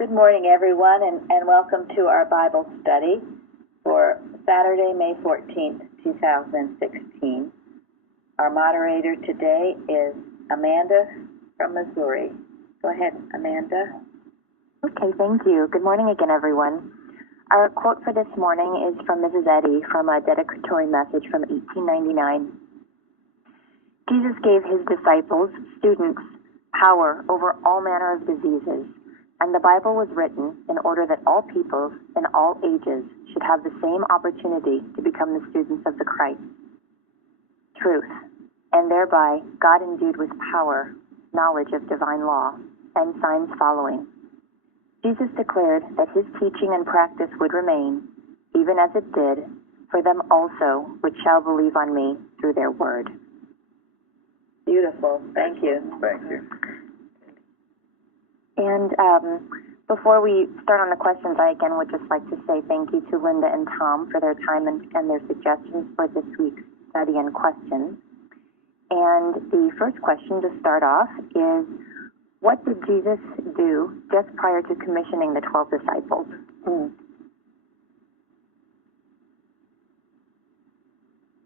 Good morning, everyone, and welcome to our Bible study for Saturday, May 14th, 2016. Our moderator today is Amanda from Missouri. Go ahead, Amanda. Okay, thank you. Good morning again, everyone. Our quote for this morning is from Mrs. Eddy from a dedicatory message from 1899. Jesus gave his disciples, students, power over all manner of diseases, and the Bible was written in order that all peoples in all ages should have the same opportunity to become the students of the Christ. Truth, and thereby God endued with power, knowledge of divine law, and signs following. Jesus declared that his teaching and practice would remain, even as it did, for them also which shall believe on me through their word. Beautiful. Thank you. Thank you. And before we start on the questions, I again would just like to say thank you to Linda and Tom for their time and their suggestions for this week's study and questions. And the first question to start off is, what did Jesus do just prior to commissioning the 12 disciples?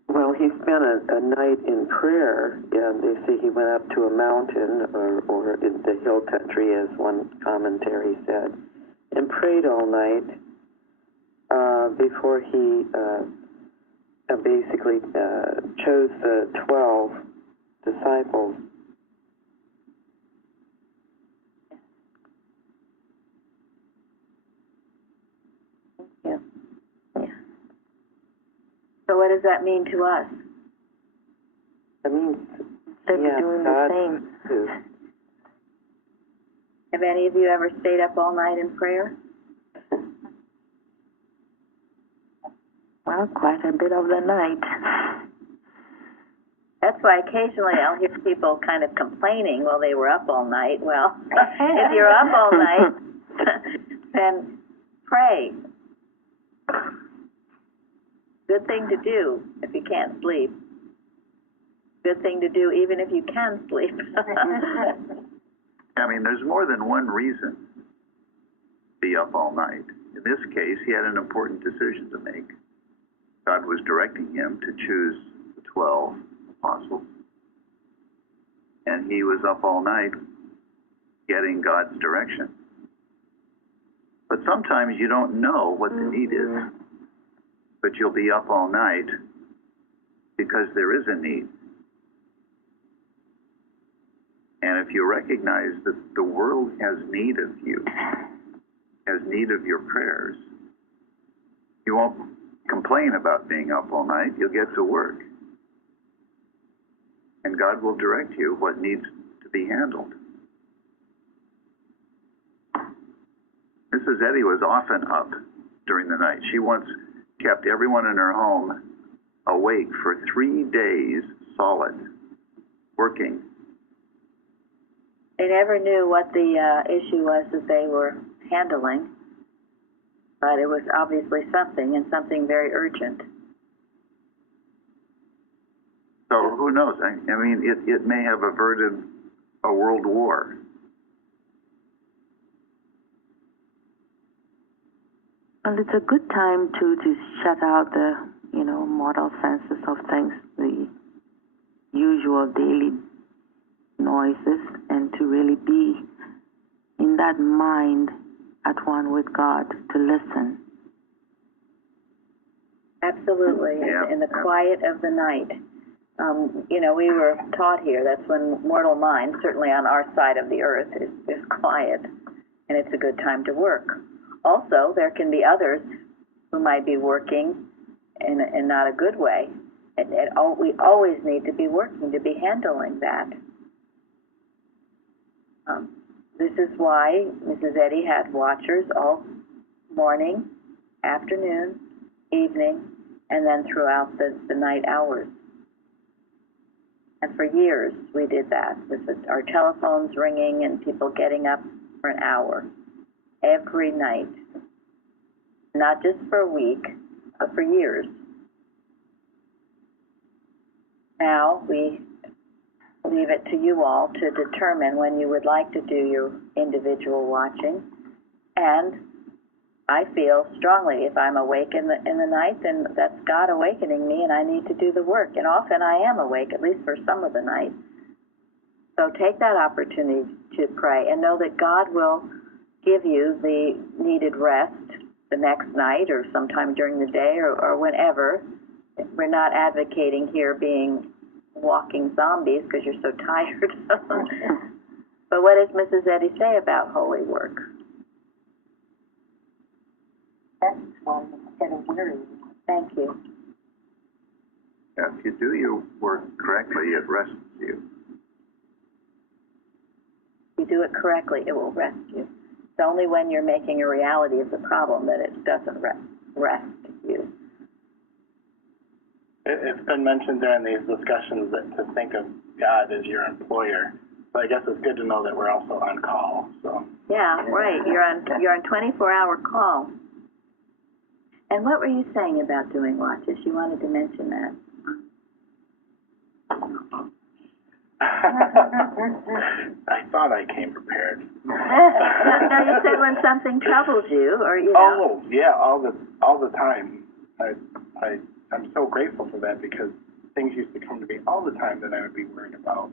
Well, he spent a night in prayer, and they say he went up to a mountain or in the hill country, as one commentary said, and prayed all night before he basically chose the 12 disciples. Yeah. So what does that mean to us? I mean, They're doing the same. Too. Have any of you ever stayed up all night in prayer? Well, quite a bit of the night. That's why occasionally I'll hear people kind of complaining, well, they were up all night. Well, if you're up all night, then pray. Good thing to do if you can't sleep. Good thing to do even if you can sleep. I mean, there's more than one reason to be up all night. In this case, he had an important decision to make. God was directing him to choose the 12 apostles. And he was up all night getting God's direction. But sometimes you don't know what the need is. But you'll be up all night because there is a need. And if you recognize that the world has need of you, has need of your prayers, you won't complain about being up all night. You'll get to work. And God will direct you what needs to be handled. Mrs. Eddy was often up during the night. She once kept everyone in her home awake for 3 days solid, working. They never knew what the issue was that they were handling, but it was obviously something, and something very urgent. So who knows? I mean, it may have averted a world war. Well, it's a good time to shut out the, mortal senses of things, the usual daily noises, and to really be in that mind at one with God to listen. Absolutely, Yeah. in the quiet of the night. We were taught here that's when mortal mind, certainly on our side of the earth, is quiet, and it's a good time to work. Also, there can be others who might be working in not a good way. We always need to be working, to be handling that. This is why Mrs. Eddy had watchers all morning, afternoon, evening, and then throughout the night hours. And for years we did that, with our telephones ringing and people getting up for an hour every night. Not just for a week, but for years. Now we leave it to you all to determine when you would like to do your individual watching. And I feel strongly if I'm awake in the night, then that's God awakening me, and I need to do the work. And often I am awake, at least for some of the night. So take that opportunity to pray and know that God will give you the needed rest the next night or sometime during the day or whenever. We're not advocating here being walking zombies because you're so tired. But what does Mrs. Eddy say about holy work? That's one instead of weary. Thank you. Yeah, if you do your work correctly, it rests you. If you do it correctly, it will rest you. It's only when you're making a reality of the problem that it doesn't rest you. It's been mentioned during these discussions that to think of God as your employer. So I guess it's good to know that we're also on call. So yeah, right. You're on 24-hour call. And what were you saying about doing watches? You wanted to mention that. I thought I came prepared. No, you said when something troubles you, or you know. Oh yeah, all the time. I'm so grateful for that because things used to come to me all the time that I would be worried about.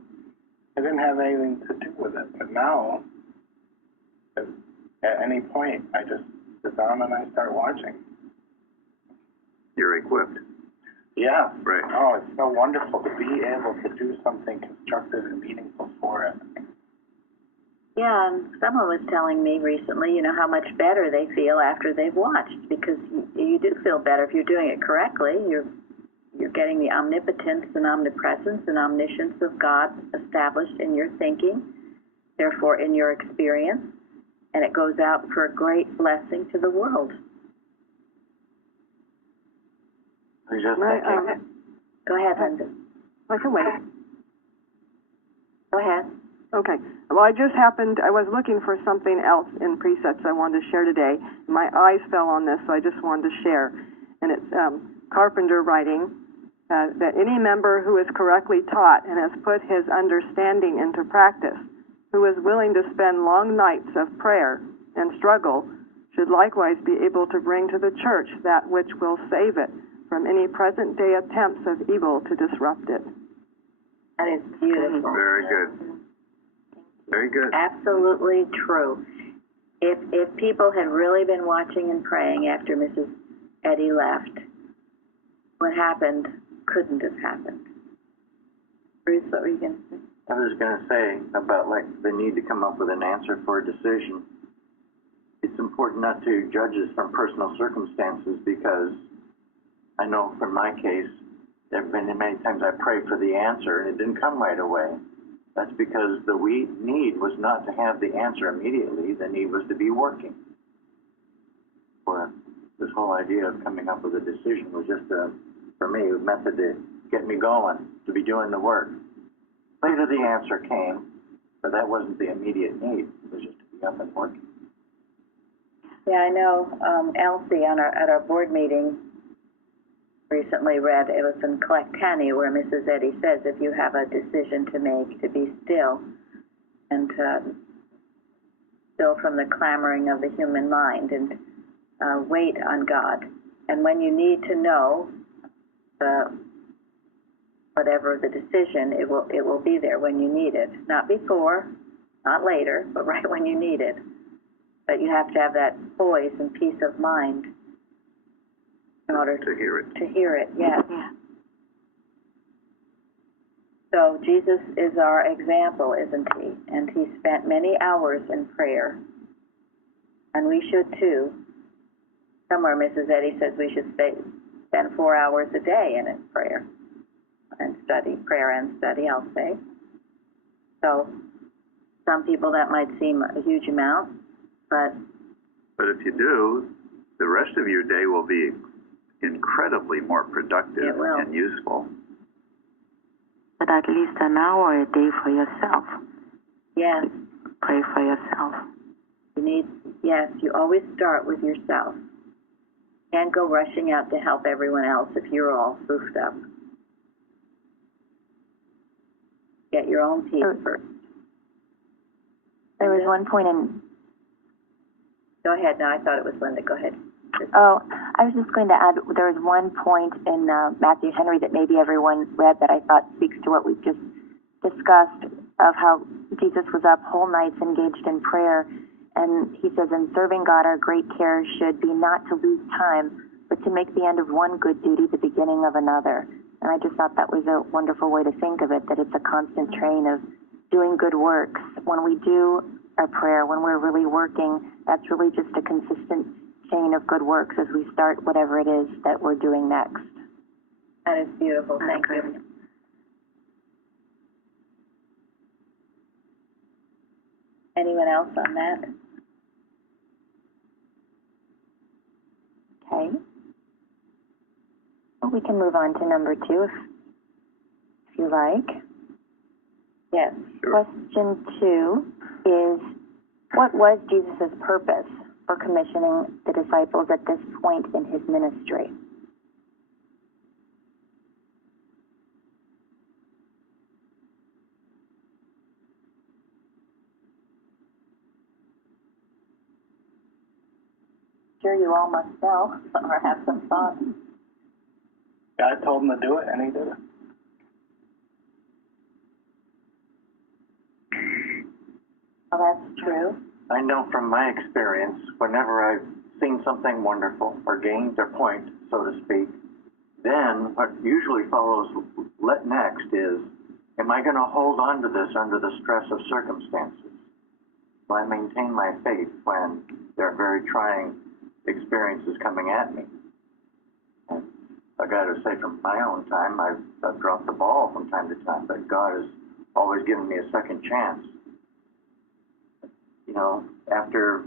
I didn't have anything to do with it, but now, at any point, I just sit down and I start watching. You're equipped. Yeah. Right. Oh, it's so wonderful to be able to do something constructive and meaningful for it. Yeah, and someone was telling me recently, you know, how much better they feel after they've watched, because you do feel better if you're doing it correctly. You're getting the omnipotence and omnipresence and omniscience of God established in your thinking, therefore in your experience, and it goes out for a great blessing to the world. Go ahead, Linda. I can wait. Go ahead. Okay. Well, I was looking for something else in precepts I wanted to share today. My eyes fell on this, so I just wanted to share. And it's Carpenter writing that any member who is correctly taught and has put his understanding into practice, who is willing to spend long nights of prayer and struggle, should likewise be able to bring to the church that which will save it from any present-day attempts of evil to disrupt it. That is beautiful. Very good. Very good. Absolutely true. If people had really been watching and praying after Mrs. Eddy left, what happened couldn't have happened. Bruce, what were you going to say? I was going to say about like the need to come up with an answer for a decision. It's important not to judge us from personal circumstances, because I know from my case, there have been many times I prayed for the answer and it didn't come right away. That's because the need was not to have the answer immediately. The need was to be working. For this whole idea of coming up with a decision was just for me, a method to get me going, to be doing the work. Later the answer came, but that wasn't the immediate need. It was just to be up and working. Yeah, I know Elsie at our board meeting recently read, it was in Collectanea, where Mrs. Eddy says, if you have a decision to make, to be still and still from the clamoring of the human mind and wait on God. And when you need to know whatever the decision, it will be there when you need it. Not before, not later, but right when you need it. But you have to have that poise and peace of mind in order to hear it. To hear it, yes. Yeah. So Jesus is our example, isn't he? And he spent many hours in prayer. And we should too. Somewhere Mrs. Eddy says we should spend 4 hours a day in prayer and study, prayer and study, I'll say. So some people that might seem a huge amount, but if you do, the rest of your day will be incredibly more productive and useful. But at least an hour a day for yourself. Yes. Pray for yourself. You always start with yourself. Can't go rushing out to help everyone else if you're all spoofed up. Get your own peace first. There was one point in Go ahead. No, I thought it was Linda. Go ahead. Oh, I was just going to add, there was one point in Matthew Henry that maybe everyone read that I thought speaks to what we've just discussed, of how Jesus was up whole nights engaged in prayer. And he says, in serving God, our great care should be not to lose time, but to make the end of one good duty the beginning of another. And I just thought that was a wonderful way to think of it, that it's a constant train of doing good works. When we do our prayer, when we're really working, that's really just a consistent chain of good works as we start whatever it is that we're doing next. That is beautiful. Thank you. Anyone else on that? Okay. Well, we can move on to number 2 if you like. Yes. Sure. Question 2 is, what was Jesus' purpose for commissioning the disciples at this point in his ministry? Sure, you all must know or have some thoughts. God told him to do it, and he did it. Well, that's true. I know from my experience, whenever I've seen something wonderful or gained a point, so to speak, then what usually follows next is, am I going to hold on to this under the stress of circumstances? Will I maintain my faith when there are very trying experiences coming at me? And I got to say, from my own time, I've dropped the ball from time to time, but God has always given me a second chance. You know, after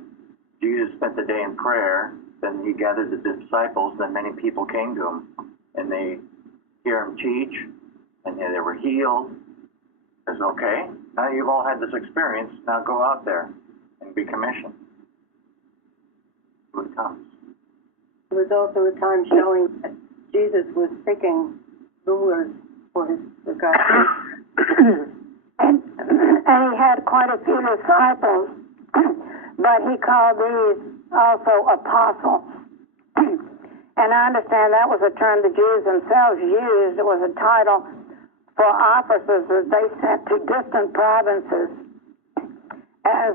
Jesus spent the day in prayer, then he gathered the disciples, then many people came to him, and they hear him teach, and they were healed. It's okay, now you've all had this experience, now go out there and be commissioned. What comes. It was also a time showing that Jesus was picking rulers for God's and he had quite a few disciples, but he called these also apostles. And I understand that was a term the Jews themselves used. It was a title for officers that they sent to distant provinces as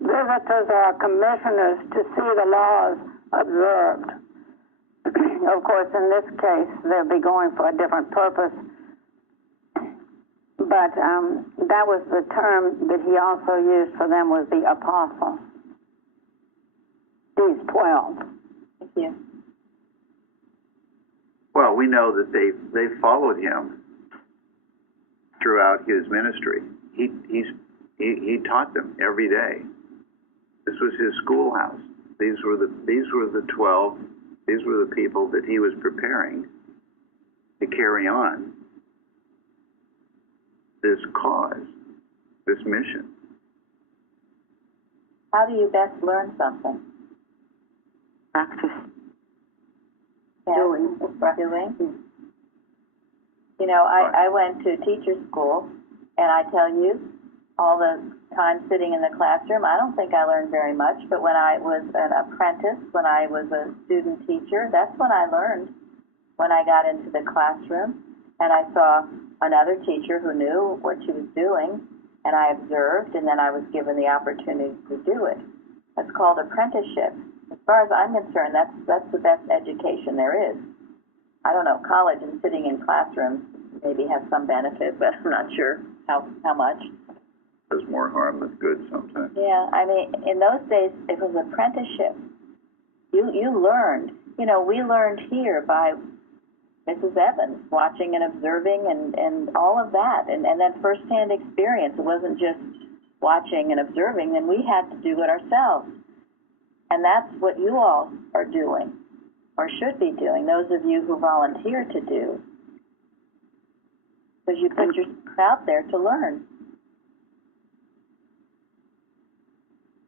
visitors or commissioners to see the laws observed. Of course, in this case, they'll be going for a different purpose. But that was the term that he also used for them, was the apostles. These 12. Thank you. Well, we know that they followed him throughout his ministry. He taught them every day. This was his schoolhouse. These were the 12. These were the people that he was preparing to carry on this cause, this mission. How do you best learn something? Practice. Doing. You know, I went to teacher school, and I tell you, all the time sitting in the classroom, I don't think I learned very much, but when I was an apprentice, when I was a student teacher, that's when I learned, when I got into the classroom, and I saw another teacher who knew what she was doing, and I observed, and then I was given the opportunity to do it. That's called apprenticeship. As far as I'm concerned, that's the best education there is. I don't know, college and sitting in classrooms maybe have some benefit, but I'm not sure how much. Does more harm than good sometimes. Yeah, I mean, in those days, it was apprenticeship. You learned. You know, we learned here by Mrs. Evans, watching and observing and all of that, and then firsthand experience. It wasn't just watching and observing, then we had to do it ourselves. And that's what you all are doing, or should be doing, those of you who volunteer to do. Because you put yourself out there to learn.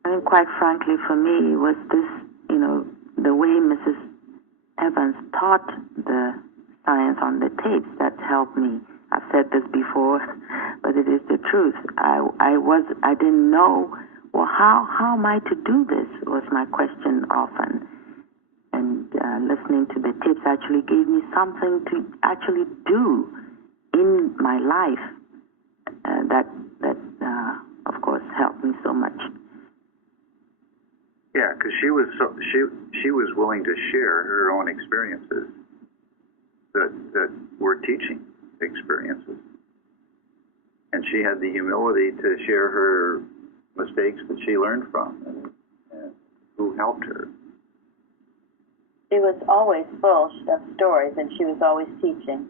And quite frankly, for me, was this, you know, the way Mrs. Evans taught the science on the tapes that helped me. I've said this before, but it is the truth. I didn't know well, how am I to do this was my question often. And listening to the tips actually gave me something to actually do in my life. That of course helped me so much. Yeah, because she was willing to share her own experiences that were teaching experiences, and she had the humility to share her mistakes that she learned from and who helped her. She was always full of stories, and she was always teaching,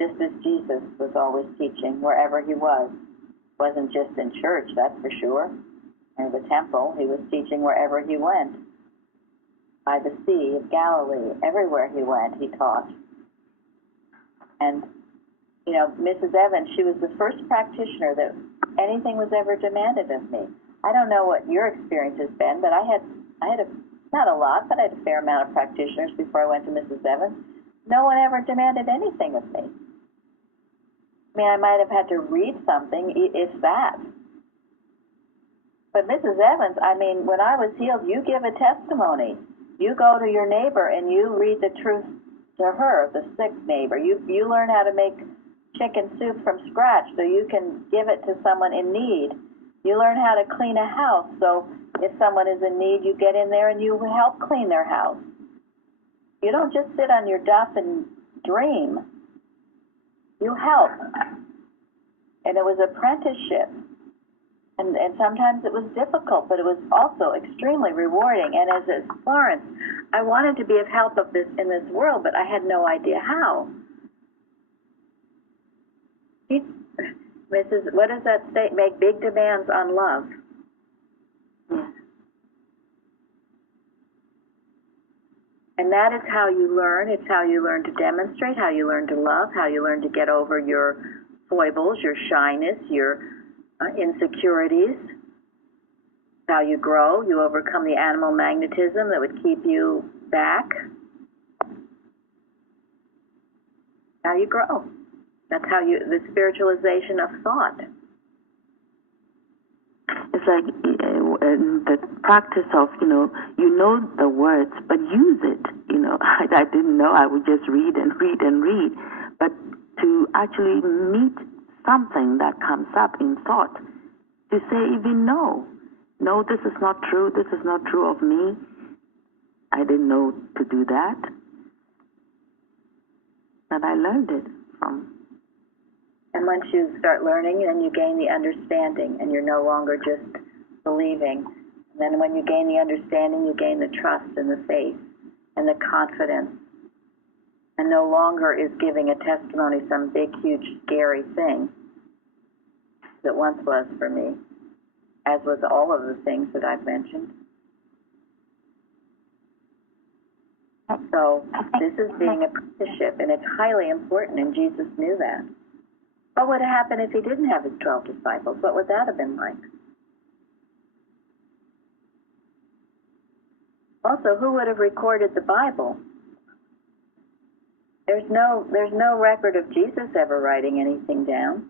just as Jesus was always teaching wherever he was. Wasn't just in church, that's for sure, or the temple. He was teaching wherever he went. By the Sea of Galilee, everywhere he went, he taught. And, you know, Mrs. Evans, she was the first practitioner that anything was ever demanded of me. I don't know what your experience has been, but I had not a lot, but I had a fair amount of practitioners before I went to Mrs. Evans. No one ever demanded anything of me. I mean, I might have had to read something, if that. But Mrs. Evans, I mean, when I was healed, you give a testimony. You go to your neighbor and you read the truth to her, the sick neighbor. You learn how to make chicken soup from scratch so you can give it to someone in need. You learn how to clean a house, so if someone is in need, you get in there and you help clean their house. You don't just sit on your duff and dream. You help. And it was apprenticeship. And sometimes it was difficult, but it was also extremely rewarding. And as a Florence, I wanted to be of help in this world, but I had no idea how. Mrs., what does that state? Make big demands on love. Yes. And that is how you learn. It's how you learn to demonstrate, how you learn to love, how you learn to get over your foibles, your shyness, your insecurities, how you grow. You overcome the animal magnetism that would keep you back. How you grow. That's how the spiritualization of thought. It's like the practice of, you know the words, but use it. I didn't know. I would just read and read and read. But to actually meet something that comes up in thought, to say even no, this is not true. This is not true of me. I didn't know to do that. But I learned it from. And once you start learning, then you gain the understanding, and you're no longer just believing. And then when you gain the understanding, you gain the trust and the faith and the confidence. And no longer is giving a testimony some big, huge, scary thing that once was for me, as was all of the things that I've mentioned. So this is being apprenticeship, and it's highly important, and Jesus knew that. What would have happened if he didn't have his 12 disciples? What would that have been like? Also, who would have recorded the Bible? There's no record of Jesus ever writing anything down.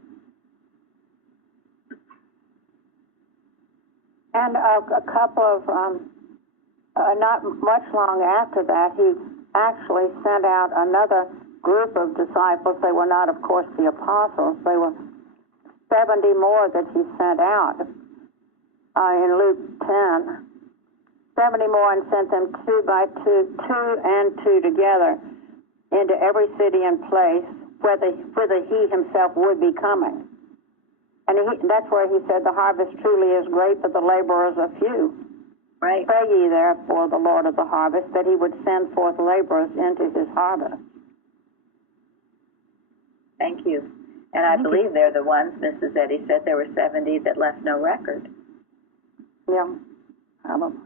And a couple of, not much long after that, he actually sent out another group of disciples. They were not, of course, the apostles. They were 70 more that he sent out in Luke 10. 70 more, and sent them two by two together, into every city and place whither he himself would be coming. And that's where he said, the harvest truly is great, but the laborers are few. Right. Pray ye therefore the Lord of the harvest, that he would send forth laborers into his harvest. Thank you. And I believe they're the ones, Mrs. Eddy said, there were 70 that left no record. Yeah, probably.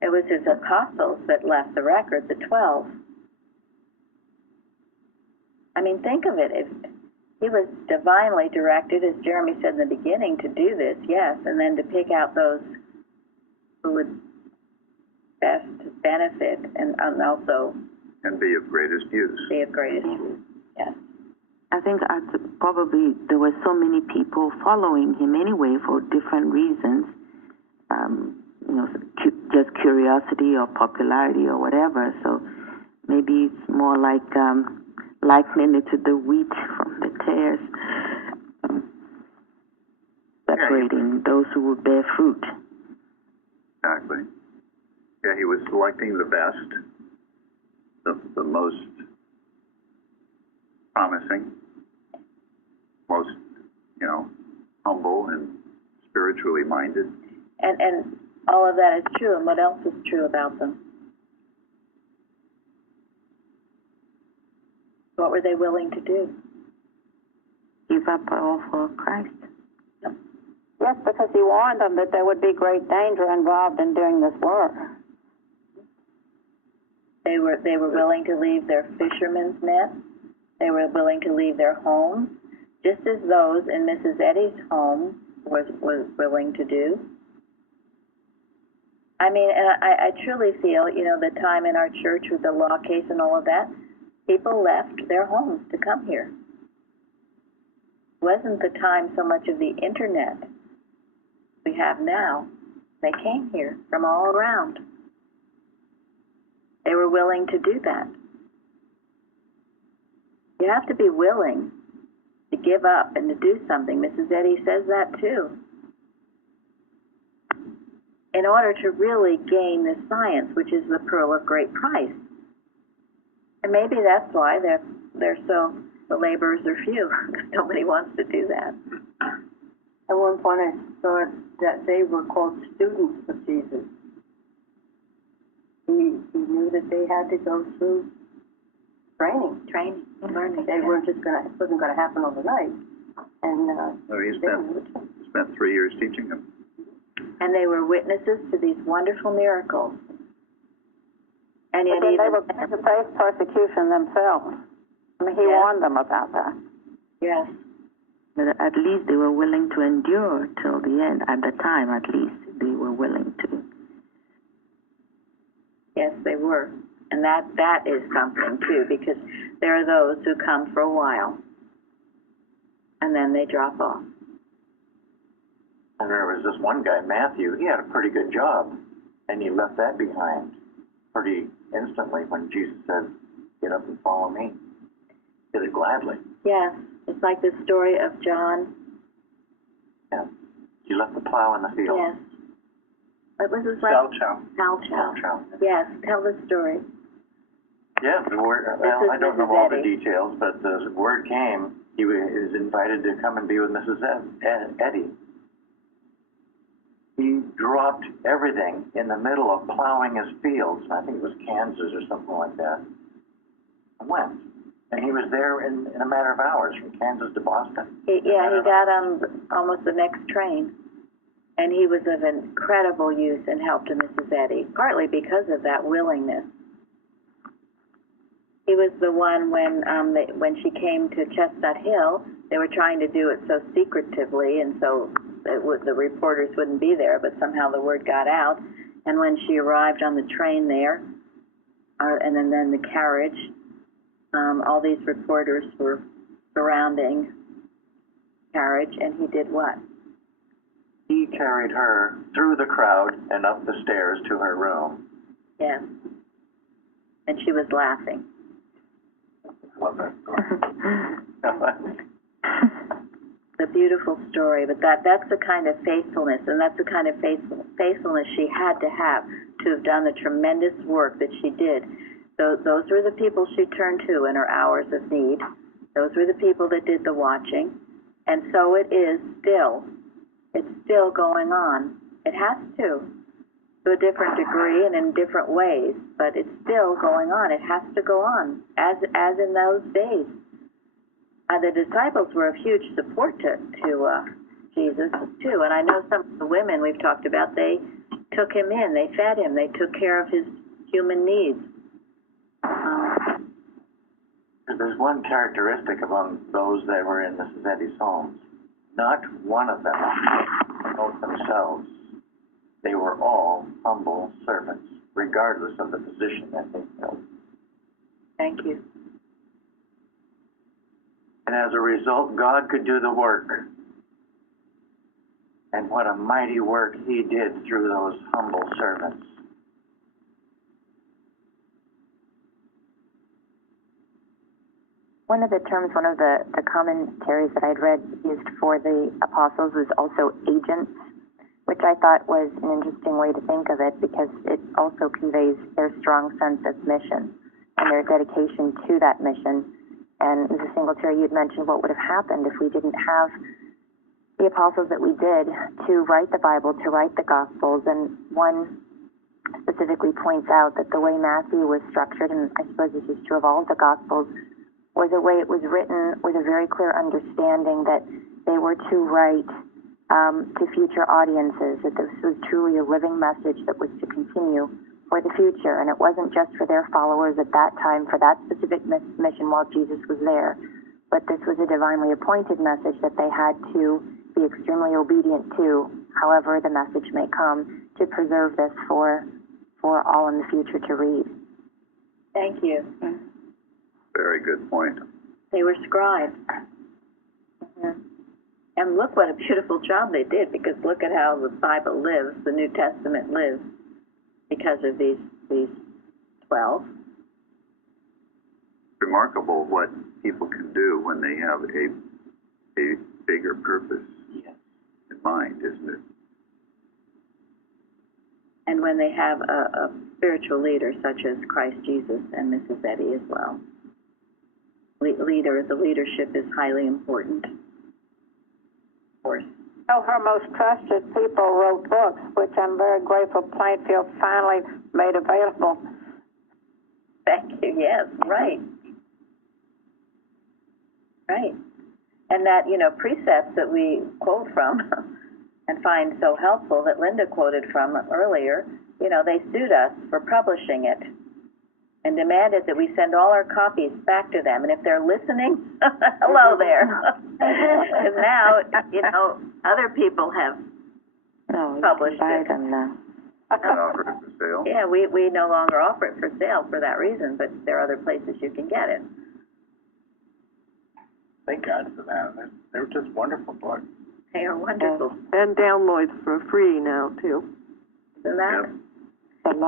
It was his apostles that left the record, the 12. I mean, think of it. If he was divinely directed, as Jeremy said in the beginning, to do this, yes, and then to pick out those who would best benefit and also And be of greatest use. be of greatest use. Yes. I think probably there were so many people following him anyway for different reasons. just curiosity or popularity or whatever. So maybe it's more like likening it to the wheat from the tares, separating those who will bear fruit. Exactly. Yeah, he was selecting the best, the most promising, most, humble and spiritually minded. And all of that is true. And what else is true about them? What were they willing to do? Give up all for Christ. Yes, because he warned them that there would be great danger involved in doing this work. They were willing to leave their fishermen's net. They were willing to leave their homes, just as those in Mrs. Eddy's home was willing to do. I mean, and I truly feel, the time in our church with the law case and all of that, people left their homes to come here. It wasn't the time so much of the internet we have now. They came here from all around. They were willing to do that. You have to be willing to give up and to do something. Mrs. Eddy says that too. In order to really gain this science, which is the pearl of great price. And maybe that's why the laborers are few, because nobody wants to do that. At one point I saw that they were called students of Jesus. He knew that they had to go through training, learning. They wasn't going to happen overnight. And he spent 3 years teaching them. And they were witnesses to these wonderful miracles. And yet they were going to face persecution themselves. I mean, he warned them about that. Yes. But at least they were willing to endure till the end. At the time, at least, they were willing to. Yes, they were. And that is something, too, because there are those who come for a while, and then they drop off. And there was this one guy, Matthew, he had a pretty good job, and he left that behind pretty instantly when Jesus said, "Get up and follow me." Did it gladly. Yes, it's like the story of John. Yeah. He left the plow in the field. Yes. What was his Salchow. Salchow. Yes, tell the story. Yeah, the word, well, I don't know all the details, but the word came, he was invited to come and be with Mrs. Eddy. He dropped everything in the middle of plowing his fields, I think it was Kansas or something like that, and went. And he was there in a matter of hours, from Kansas to Boston. He got on almost the next train. And he was of incredible use and help to Mrs. Eddy, partly because of that willingness. He was the one when she came to Chestnut Hill, they were trying to do it so secretively, and so the reporters wouldn't be there, but somehow the word got out. And when she arrived on the train there, and then the carriage, all these reporters were surrounding the carriage, and he did what? He carried her through the crowd and up the stairs to her room. Yes. And she was laughing. I love that story. The beautiful story, but that's the kind of faithfulness, and that's the kind of faithfulness she had to have done the tremendous work that she did. Those were the people she turned to in her hours of need. Those were the people that did the watching. And so it is still. It's still going on. It has to a different degree and in different ways, but it's still going on. It has to go on, as in those days. The disciples were of huge support to Jesus, too. And I know some of the women we've talked about, they took him in, they fed him, they took care of his human needs. There's one characteristic among those that were in Mrs. Eddy's homes. Not one of them wrote themselves. They were all humble servants, regardless of the position that they filled. Thank you. And as a result, God could do the work. And what a mighty work he did through those humble servants. One of the terms, one of the commentaries that I'd read used for the apostles was also agents, which I thought was an interesting way to think of it because it also conveys their strong sense of mission and their dedication to that mission. And Mrs. Singletary, you'd mentioned what would have happened if we didn't have the apostles that we did to write the Bible, to write the Gospels. And one specifically points out that the way Matthew was structured, and I suppose this is true of all of the Gospels, was the way it was written with a very clear understanding that they were to write to future audiences, that this was truly a living message that was to continue for the future. And it wasn't just for their followers at that time, for that specific mission while Jesus was there, but this was a divinely appointed message that they had to be extremely obedient to, however the message may come, to preserve this for all in the future to read. Thank you. Very good point. They were scribes. Mm-hmm. And look what a beautiful job they did, because look at how the Bible lives, the New Testament lives, because of these 12. Remarkable what people can do when they have a bigger purpose in mind, isn't it? And when they have a spiritual leader such as Christ Jesus and Mrs. Eddy as well. The leadership is highly important, of course. So her most trusted people wrote books, which I'm very grateful Plainfield finally made available. Thank you. Yes, right. Right. And that, precepts that we quote from and find so helpful that Linda quoted from earlier, they sued us for publishing it and demanded that we send all our copies back to them. And if they're listening, hello there. Because now, other people have published it. them now. And offer it for sale. Yeah, we no longer offer it for sale for that reason, but there are other places you can get it. Thank God for that. They're just wonderful books. They are wonderful. And downloads for free now, too. Isn't that? Yep. And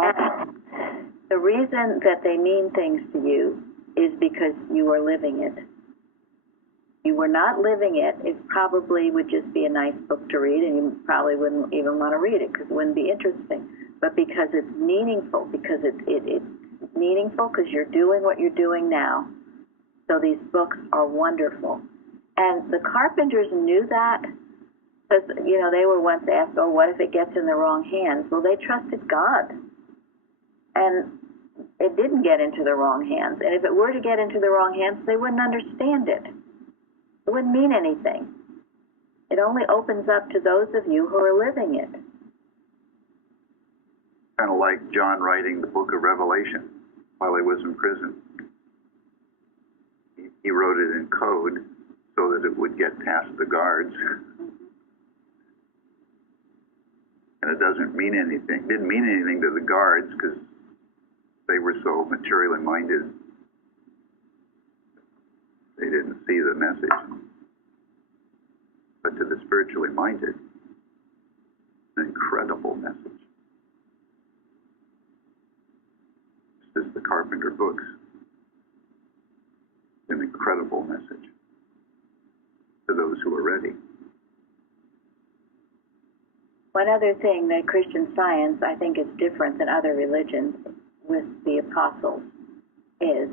the reason that they mean things to you is because you are living it. If you were not living it, it probably would just be a nice book to read, and you probably wouldn't even want to read it because it wouldn't be interesting. But because it's meaningful, because it's meaningful because you're doing what you're doing now. So these books are wonderful. And the Carpenters knew that because, they were once asked, what if it gets in the wrong hands? Well, they trusted God. And it didn't get into the wrong hands. And if it were to get into the wrong hands, they wouldn't understand it. It wouldn't mean anything. It only opens up to those of you who are living it. Kind of like John writing the book of Revelation while he was in prison. He wrote it in code so that it would get past the guards. And it doesn't mean anything. It didn't mean anything to the guards because they were so materially minded. They didn't see the message. But to the spiritually minded, an incredible message. This is the Carpenter books. An incredible message to those who are ready. One other thing that Christian Science, I think, is different than other religions with the apostles is,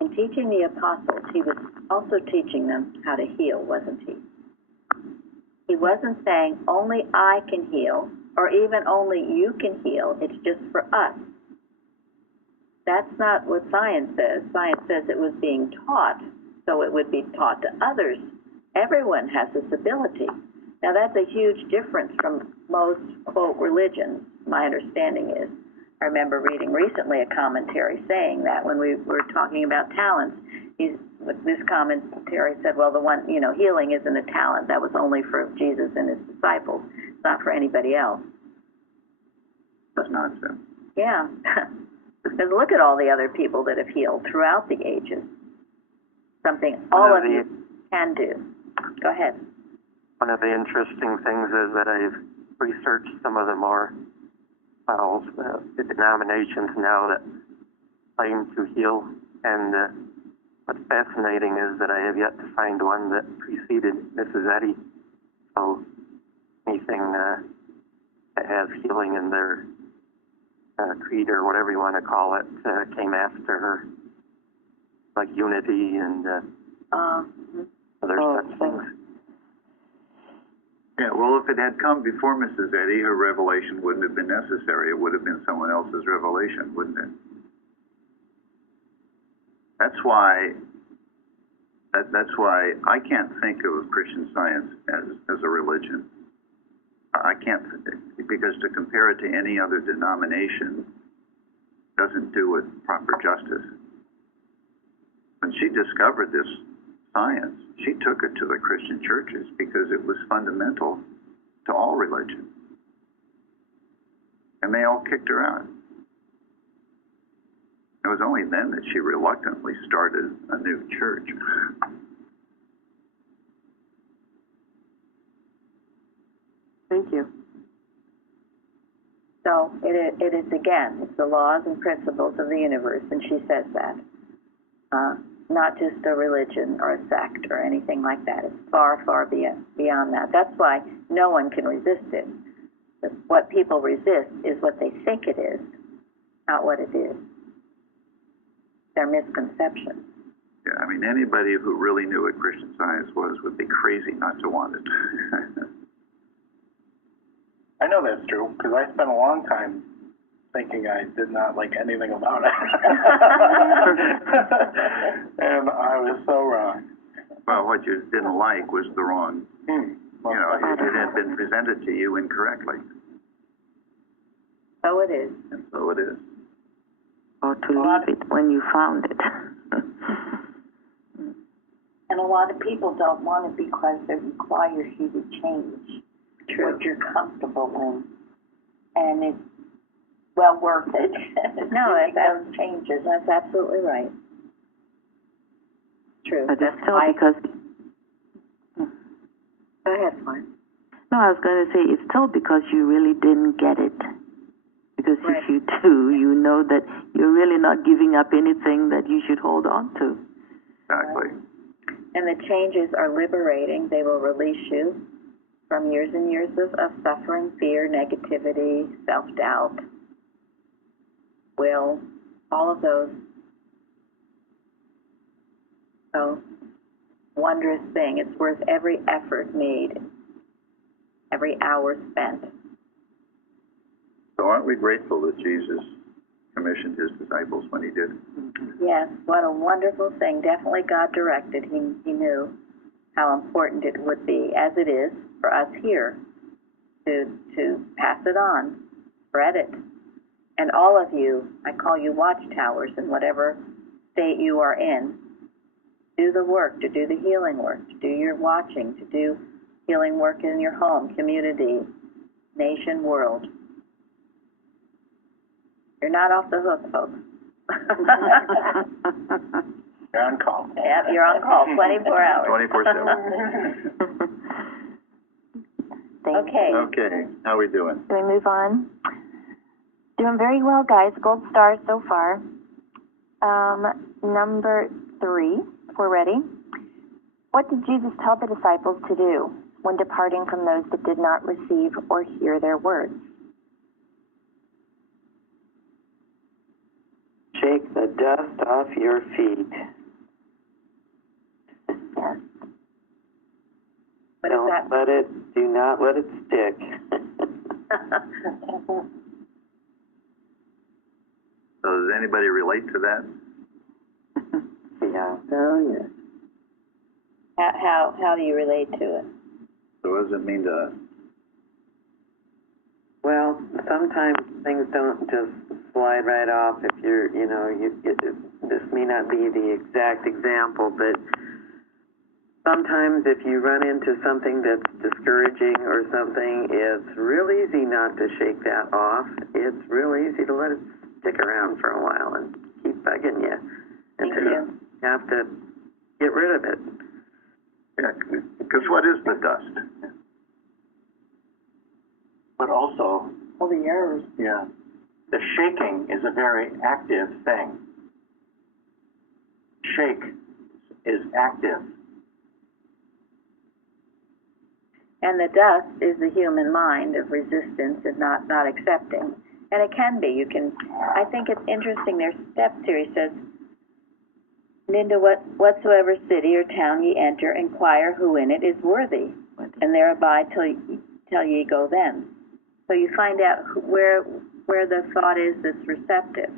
in teaching the apostles, he was also teaching them how to heal, wasn't he? He wasn't saying, only I can heal, or even only you can heal, it's just for us. That's not what science says. Science says it was being taught, so it would be taught to others. Everyone has this ability. Now, that's a huge difference from most, quote, religions, my understanding is. I remember reading recently a commentary saying that when we were talking about talents, this commentary said, well, the one, healing isn't a talent. That was only for Jesus and his disciples. It's not for anybody else. That's nonsense. Yeah. Because look at all the other people that have healed throughout the ages. Something all of you can do. Go ahead. one of the interesting things is that I've researched some of the more, the denominations now that claim to heal, and what's fascinating is that I have yet to find one that preceded Mrs. Eddy. So anything that has healing in their creed or whatever you want to call it came after her, like unity and other such things. Yeah, well, if it had come before Mrs. Eddy, her revelation wouldn't have been necessary. It would have been someone else's revelation, wouldn't it? That's why I can't think of Christian Science as a religion. I can't, because to compare it to any other denomination doesn't do it proper justice. When she discovered this science, she took it to the Christian churches because it was fundamental to all religion. And they all kicked her out. It was only then that she reluctantly started a new church. Thank you. So it is again, it's the laws and principles of the universe, and she says that. Not just a religion or a sect or anything like that. It's far, far beyond that. That's why no one can resist it. What people resist is what they think it is, not what it is. Their misconception. Yeah, I mean, anybody who really knew what Christian Science was would be crazy not to want it. I know that's true, because I spent a long time thinking I did not like anything about it. And I was so wrong. Well, what you didn't like was the wrong, You it had been presented to you incorrectly. So it is. And so it is. Or to leave it when you found it. And a lot of people don't want it because it requires you to change what you're comfortable in. And it's well worth it. No, those changes. That's absolutely right. True. But it's That's still why. because... Go ahead, Mark. No, I was going to say, it's still because you really didn't get it. Because Right. if you do, you know that you're really not giving up anything that you should hold on to. Exactly. And the changes are liberating. They will release you from years and years of suffering, fear, negativity, self-doubt, will, all of those. So, wondrous thing. It's worth every effort made, every hour spent. So aren't we grateful that Jesus commissioned his disciples when he did? Yes, what a wonderful thing. Definitely God directed. He knew how important it would be, as it is for us here, to pass it on, spread it. And all of you, I call you watchtowers in whatever state you are in, do the work, to do the healing work, to do your watching, to do healing work in your home, community, nation, world. You're not off the hook, folks. You're on call. Yep, you're on call 24 hours. 24/7. Thank Okay. Okay, how we doing? Can we move on? Doing very well, guys. Gold stars so far. Number 3, if we're ready. What did Jesus tell the disciples to do when departing from those that did not receive or hear their words? Shake the dust off your feet. Yes. What is that? Do not let it stick. So does anybody relate to that? Yeah. Oh, yes. How do you relate to it? So what does it mean to us? Well, sometimes things don't just slide right off if you're, this may not be the exact example, but sometimes if you run into something that's discouraging or something, it's real easy not to shake that off. It's real easy to let it stick around for a while and keep bugging you. Thank Until you. have to get rid of it. Yeah, because what is the dust? the errors. Yeah. The shaking is a very active thing. Shake is active. And the dust is the human mind of resistance and not accepting. And it can be. I think it's interesting, there's steps here. He says, Into whatsoever city or town ye enter, inquire who in it is worthy, and there abide till ye go then. So you find out where the thought is that's receptive.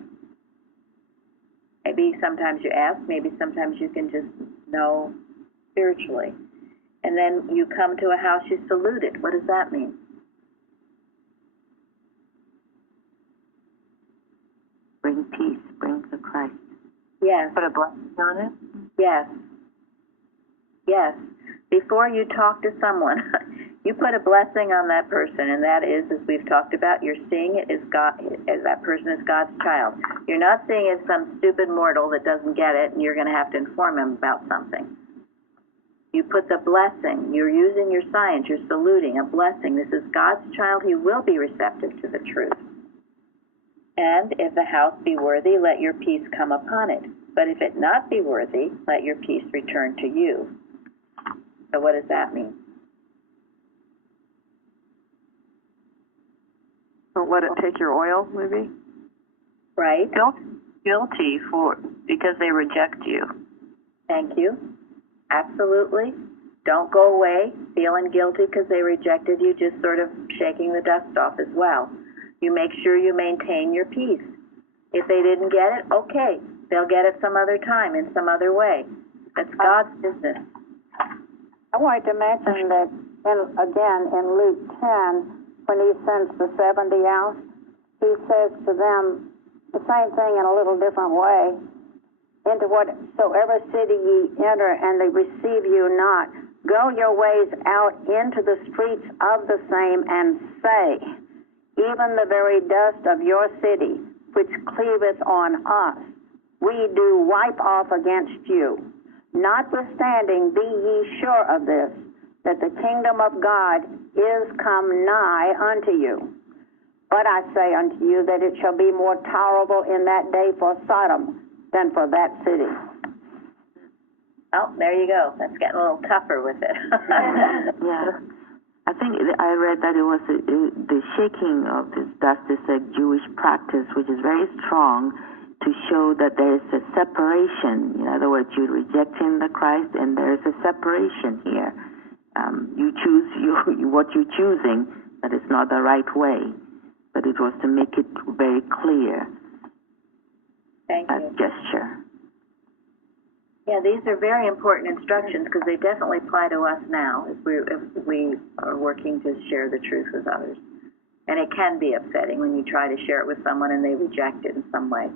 Maybe sometimes you ask, maybe sometimes you can just know spiritually. And then you come to a house, you salute it. What does that mean? Bring peace, bring the Christ. Yes. Put a blessing on it? Yes. Yes. Before you talk to someone, you put a blessing on that person, and that is, as we've talked about, you're seeing it as God, as that person is God's child. You're not seeing it as some stupid mortal that doesn't get it, and you're going to have to inform him about something. You put the blessing. You're using your science. You're saluting a blessing. This is God's child. He will be receptive to the truth. And if the house be worthy, let your peace come upon it. But if it not be worthy, let your peace return to you. So what does that mean? Don't let it take your oil, maybe? Right? Guilty because they reject you. Thank you. Absolutely. Don't go away feeling guilty because they rejected you, just sort of shaking the dust off as well. You make sure you maintain your peace. If they didn't get it, okay. They'll get it some other time in some other way. That's God's business. I wanted to mention that, again, in Luke 10, when he sends the 70 out, he says to them the same thing in a little different way. Into whatsoever city ye enter, and they receive you not, go your ways out into the streets of the same, and say, even the very dust of your city, which cleaveth on us, we do wipe off against you. Notwithstanding, be ye sure of this, that the kingdom of God is come nigh unto you. But I say unto you that it shall be more tolerable in that day for Sodom than for that city. Oh, there you go. That's getting a little tougher with it. Yeah. I think I read that it was the shaking of this dust is a Jewish practice, which is very strong to show that there is a separation. In other words, you're rejecting the Christ, and there is a separation here. You choose what you're choosing, but it's not the right way. But it was to make it very clear. Thank you. That gesture. Yeah, these are very important instructions because they definitely apply to us now if we are working to share the truth with others. And it can be upsetting when you try to share it with someone and they reject it in some way.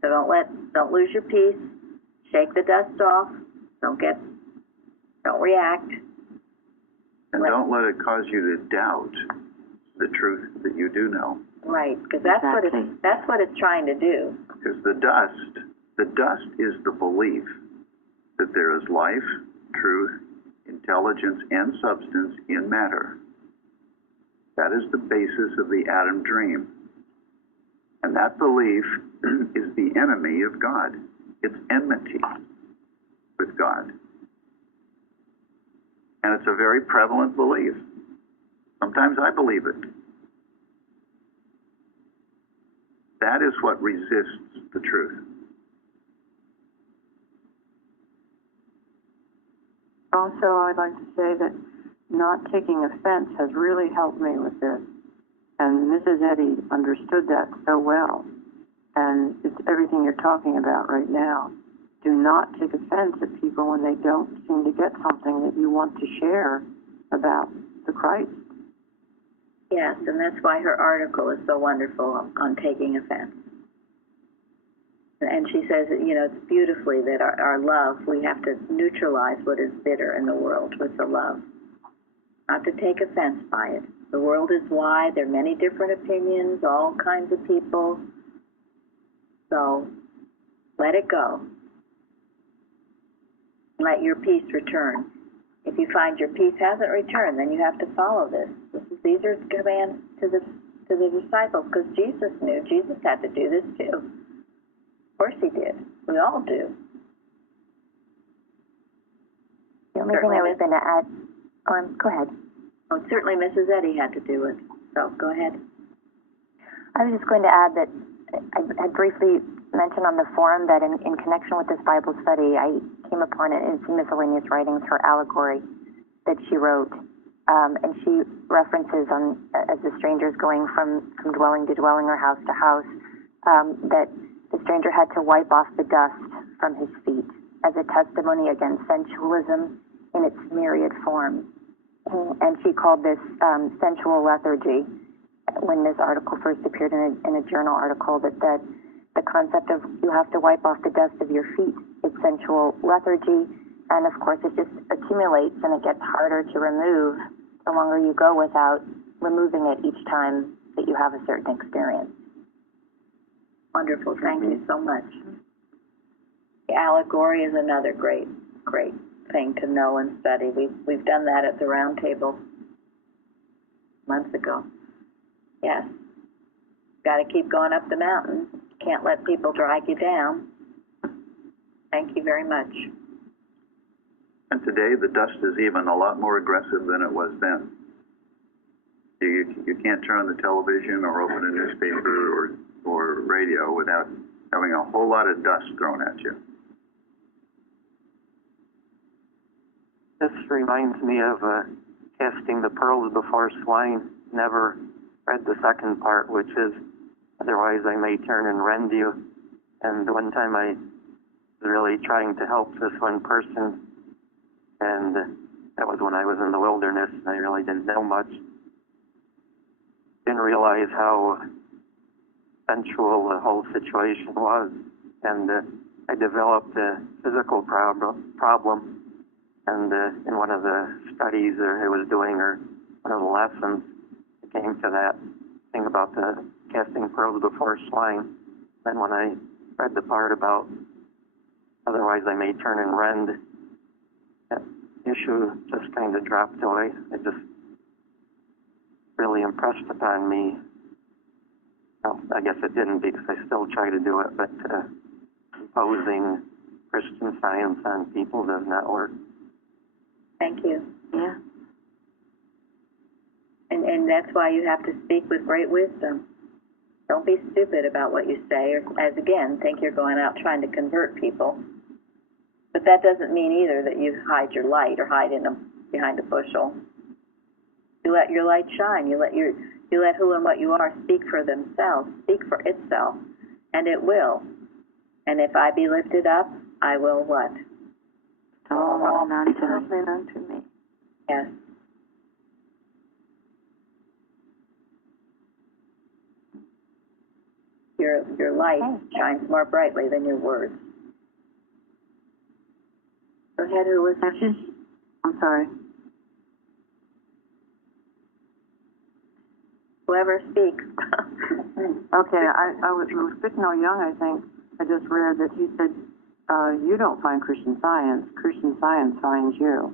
So don't lose your peace. Shake the dust off. Don't react. And don't let it cause you to doubt the truth that you do know. Right, because that's what it's trying to do. Because the dust is the belief that there is life, truth, intelligence, and substance in matter. That is the basis of the Adam dream. And that belief is the enemy of God. It's enmity with God. And it's a very prevalent belief. Sometimes I believe it. That is what resists the truth. Also, I'd like to say that not taking offense has really helped me with this. And Mrs. Eddy understood that so well. And it's everything you're talking about right now. Do not take offense at people when they don't seem to get something that you want to share about the Christ. Yes, and that's why her article is so wonderful on taking offense. And she says, it's beautifully that our love, we have to neutralize what is bitter in the world with the love. Not to take offense by it. The world is wide. There are many different opinions, all kinds of people. So let it go. Let your peace return. If you find your peace hasn't returned, then you have to follow this. These are commands to to the disciples, because Jesus knew. Jesus had to do this too. Of course he did. We all do. The only thing I was going to add, go ahead. Oh, certainly Mrs. Eddy had to do it. So go ahead. I was just going to add that I briefly mentioned on the forum that in connection with this Bible study, I came upon it in some miscellaneous writings, her allegory that she wrote. And she references as the stranger's going from dwelling to dwelling or house to house, that the stranger had to wipe off the dust from his feet as a testimony against sensualism in its myriad forms. And she called this sensual lethargy when this article first appeared in a journal article, that the concept of you have to wipe off the dust of your feet is sensual lethargy. And of course, it just accumulates and it gets harder to remove the longer you go without removing it each time that you have a certain experience. Wonderful. Thank you so much. The allegory is another great thing to know and study. We've done that at the round table months ago. Yes. Got to keep going up the mountain. Can't let people drag you down. Thank you very much. And today, the dust is even a lot more aggressive than it was then. You can't turn on the television or open a newspaper or radio without having a whole lot of dust thrown at you. This reminds me of casting the pearls before swine. Never read the second part, which is, otherwise I may turn and rend you. And one time I was really trying to help this one person, and that was when I was in the wilderness, and I really didn't know much. Didn't realize how sensual the whole situation was, and I developed a physical problem. And in one of the studies I was doing, or one of the lessons, it came to that thing about the casting pearls before swine. Then when I read the part about otherwise I may turn and rend, that issue just kind of dropped away. It just really impressed upon me. Well, I guess it didn't, because I still try to do it, but imposing Christian Science on people does not work. Thank you. Yeah. And that's why you have to speak with great wisdom. Don't be stupid about what you say, or, as again, think you're going out trying to convert people. But that doesn't mean either that you hide your light or hide behind a bushel. You let your light shine. You let who and what you are speak for themselves, speak for itself, and it will. And if I be lifted up, I will what? All men unto me. Yes. Your light shines more brightly than your words. Go ahead, who was that? I'm sorry. Whoever speaks. Okay, I was Bicknell Young, I think. I just read that he said, you don't find Christian Science finds you.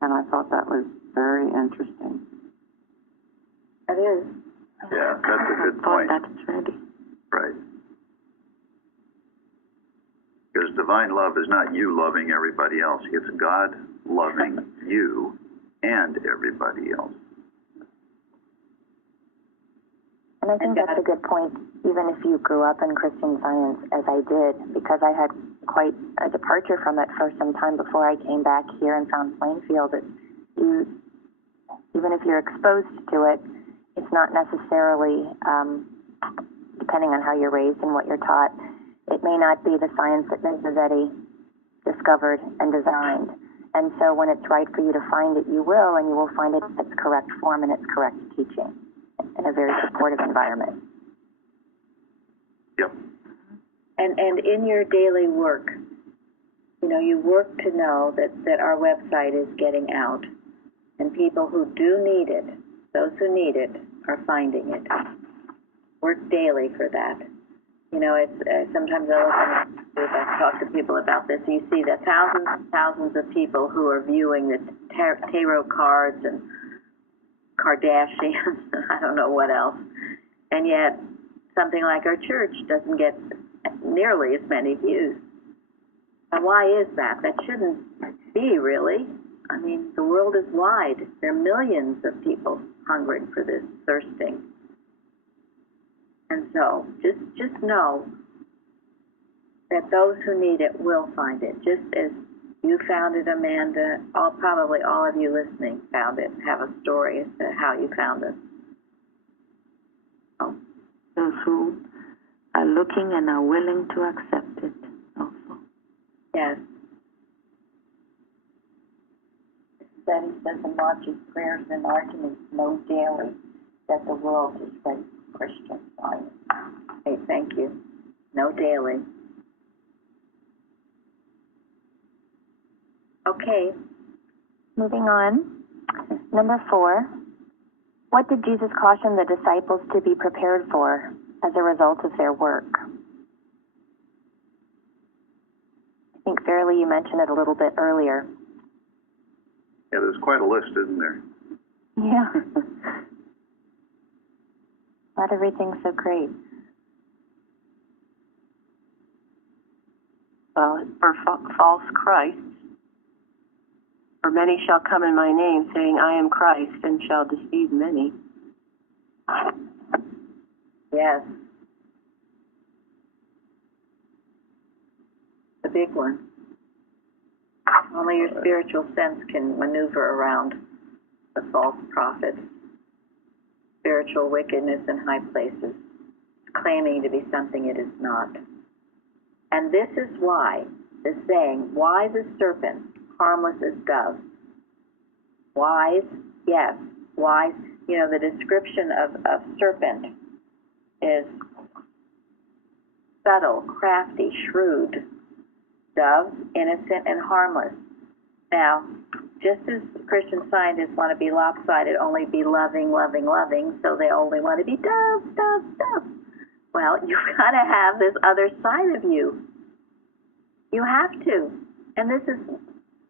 And I thought that was very interesting. It is. Yeah, that's a good point. That's ready. Right. Because divine love is not you loving everybody else. It's God loving you and everybody else. And I think that's a good point, even if you grew up in Christian Science, as I did, because I had quite a departure from it for some time before I came back here and found Plainfield. Even if you're exposed to it, it's not necessarily, depending on how you're raised and what you're taught, it may not be the science that Mrs. Eddy discovered and designed. And so when it's right for you to find it, you will, and you will find it in its correct form and its correct teaching in a very supportive environment. Yep. And in your daily work, you work to know that our website is getting out, and people who do need it, those who need it, are finding it. Work daily for that. It's sometimes I talk to people about this. You see the thousands and thousands of people who are viewing the tarot cards and Kardashians, I don't know what else, And yet, something like our church doesn't get nearly as many views. And why is that? That shouldn't be, really. I mean, the world is wide. There are millions of people hungering for this, thirsting. And so, just know that those who need it will find it, just as you found it, Amanda. Probably all of you listening found it, have a story as to how you found it. Oh. Those who are looking and are willing to accept it also. Yes. Study says in March's prayers and arguments, know daily that the world is ready for Christian Science. Hey, thank you. Know daily. Okay. Moving on. Number 4. What did Jesus caution the disciples to be prepared for as a result of their work? I think, Fairly, you mentioned it a little bit earlier. Yeah, there's quite a list, isn't there? Yeah. Not everything's so great. Well, for false Christ, for many shall come in my name, saying, I am Christ, and shall deceive many. Yes. The big one. Only your spiritual sense can maneuver around the false prophets. Spiritual wickedness in high places, claiming to be something it is not. And this is why, the saying, wise as serpents, harmless as doves. Wise, yes, wise. You know, the description of serpent is subtle, crafty, shrewd. Dove, innocent and harmless. Now, just as Christian scientists want to be lopsided, only be loving, loving, loving, so they only want to be doves, doves, doves. Well, you've got to have this other side of you. You have to. And this is,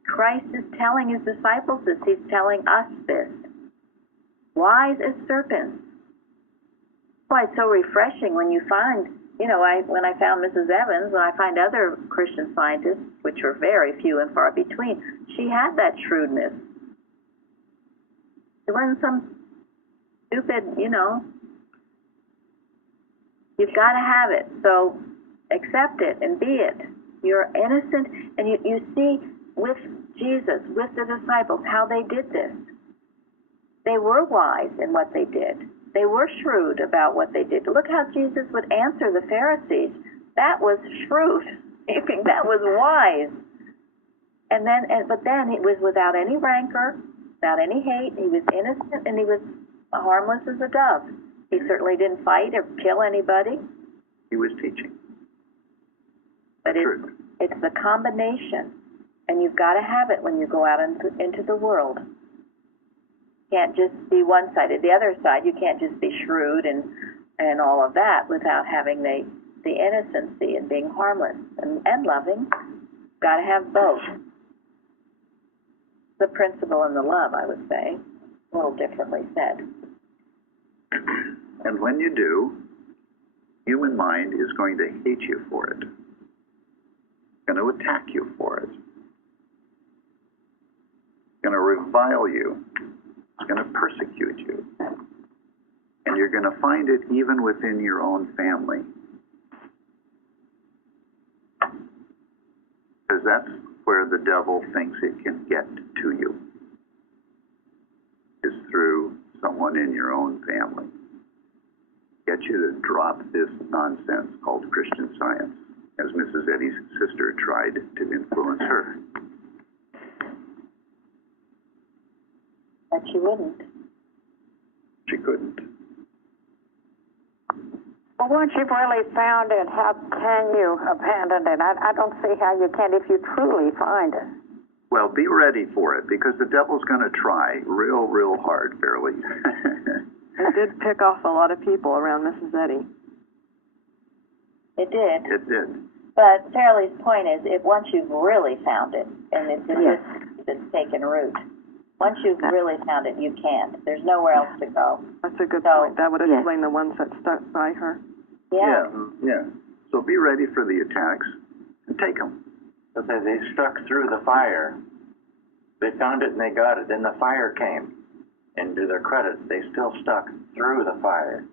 Christ is telling his disciples this. He's telling us this. Wise as serpents. Why, it's so refreshing when you find, you know, when I found Mrs. Evans, when I find other Christian scientists, which are very few and far between, she had that shrewdness. It wasn't some stupid, you know. You've got to have it. So accept it and be it. You're innocent, and you see with Jesus, with the disciples, how they did this. They were wise in what they did. They were shrewd about what they did. Look how Jesus would answer the Pharisees. That was shrewd. That was wise. But then it was without any rancor, without any hate. He was innocent, and he was harmless as a dove. He certainly didn't fight or kill anybody. He was teaching. But it's the combination, and you've got to have it when you go out into the world. You can't just be one-sided. The other side, you can't just be shrewd and all of that without having the innocency and being harmless and loving. Got to have both. The principle and the love, I would say, a little differently said. And when you do, human mind is going to hate you for it. Going to attack you for it. Going to revile you. It's going to persecute you. And you're going to find it even within your own family. Because that's where the devil thinks it can get to you, is through someone in your own family. Get you to drop this nonsense called Christian Science, as Mrs. Eddy's sister tried to influence her. But she wouldn't. She couldn't. Well, once you've really found it, how can you abandon it? I don't see how you can if you truly find it. Well, be ready for it, because the devil's going to try real, real hard, Fairly. It did pick off a lot of people around Mrs. Eddy. It did. It did. But Fairly's point is, once you've really found it, and it's taken root, Once you've really found it, you can't. There's nowhere else to go. That's a good So- point. That would Yes. explain the ones that stuck by her. Yeah. Yeah. So be ready for the attacks and take them. But they stuck through the fire. They found it and they got it. Then the fire came. And to their credit, they still stuck through the fire.